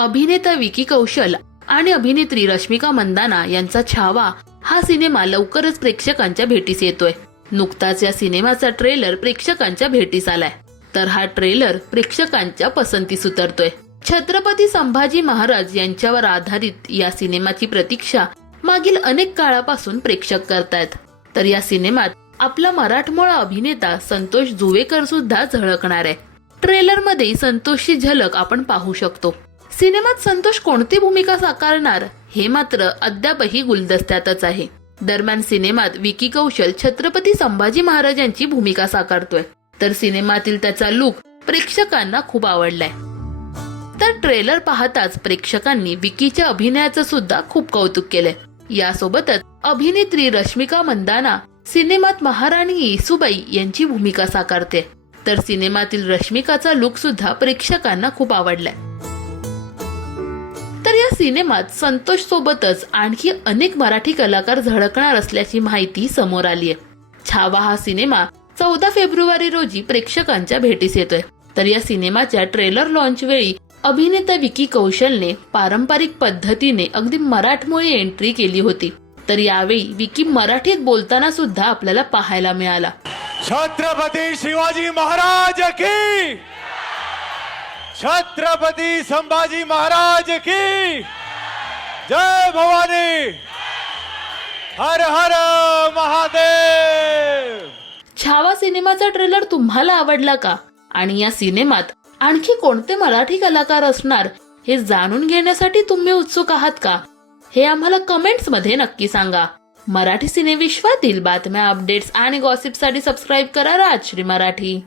अभिनेता विकी कौशल आणि अभिनेत्री रश्मिका मंदाना यांचा छावा हा सिनेमा लवकरच प्रेक्षकांच्या भेटीस येतोय. नुकताच या सिनेमाचा ट्रेलर प्रेक्षकांच्या भेटीस आलाय. तर हा ट्रेलर प्रेक्षकांच्या पसंतीस उतरतोय. छत्रपती संभाजी महाराज यांच्यावर आधारित या सिनेमाची प्रतीक्षा मागील अनेक काळापासून प्रेक्षक करतायत. तर या सिनेमात आपला मराठमोळा अभिनेता संतोष जुवेकर सुद्धा झळकणार आहे. ट्रेलरमध्ये संतोषची झलक आपण पाहू शकतो. सिनेमात संतोष कोणती भूमिका साकारणार हे मात्र अद्यापही गुलदस्त्यातच आहे. दरम्यान सिनेमात विकी कौशल छत्रपती संभाजी महाराजांची भूमिका साकारतोय. तर सिनेमातील त्याचा लुक प्रेक्षकांना खूप आवडलाय. तर ट्रेलर पाहताच प्रेक्षकांनी विकीच्या अभिनयाचं सुद्धा खूप कौतुक केलंय. यासोबतच अभिनेत्री रश्मिका मंदाना सिनेमात महाराणी येसुबाई यांची भूमिका साकारते. तर सिनेमातील रश्मिकाचा लुक सुद्धा प्रेक्षकांना खूप आवडलाय. सिनेमात संतोष सोबतच आणखी अनेक मराठी कलाकार झळकणार असल्याची माहिती समोर आली आहे. छावा हा सिनेमा चौदा फेब्रुवारी रोजी प्रेक्षकांच्या भेटीस येतोय. तर या सिनेमाच्या ट्रेलर लॉन्च वेळी अभिनेता विकी कौशलने पारंपरिक पद्धतीने अगदी मराठमोळी एंट्री केली होती. तर यावेळी विकी मराठीत बोलताना सुद्धा आपल्याला पाहायला मिळाला. छत्रपती शिवाजी महाराज की! छत्रपती संभाजी महाराज की जय भवानी। हर हर महादेव। छावा सिनेमाचा ट्रेलर तुम्हाला आवडला का? आणि या सिनेमात आणखी कोणते मराठी कलाकार असणार हे जाणून घेण्यासाठी तुम्ही उत्सुक आहात का? हे आम्हाला कमेंट्समध्ये नक्की सांगा. मराठी सिनेविश्वातील बातम्या अपडेट्स आणि गॉसिपसाठी सबस्क्राईब करा राजश्री मराठी.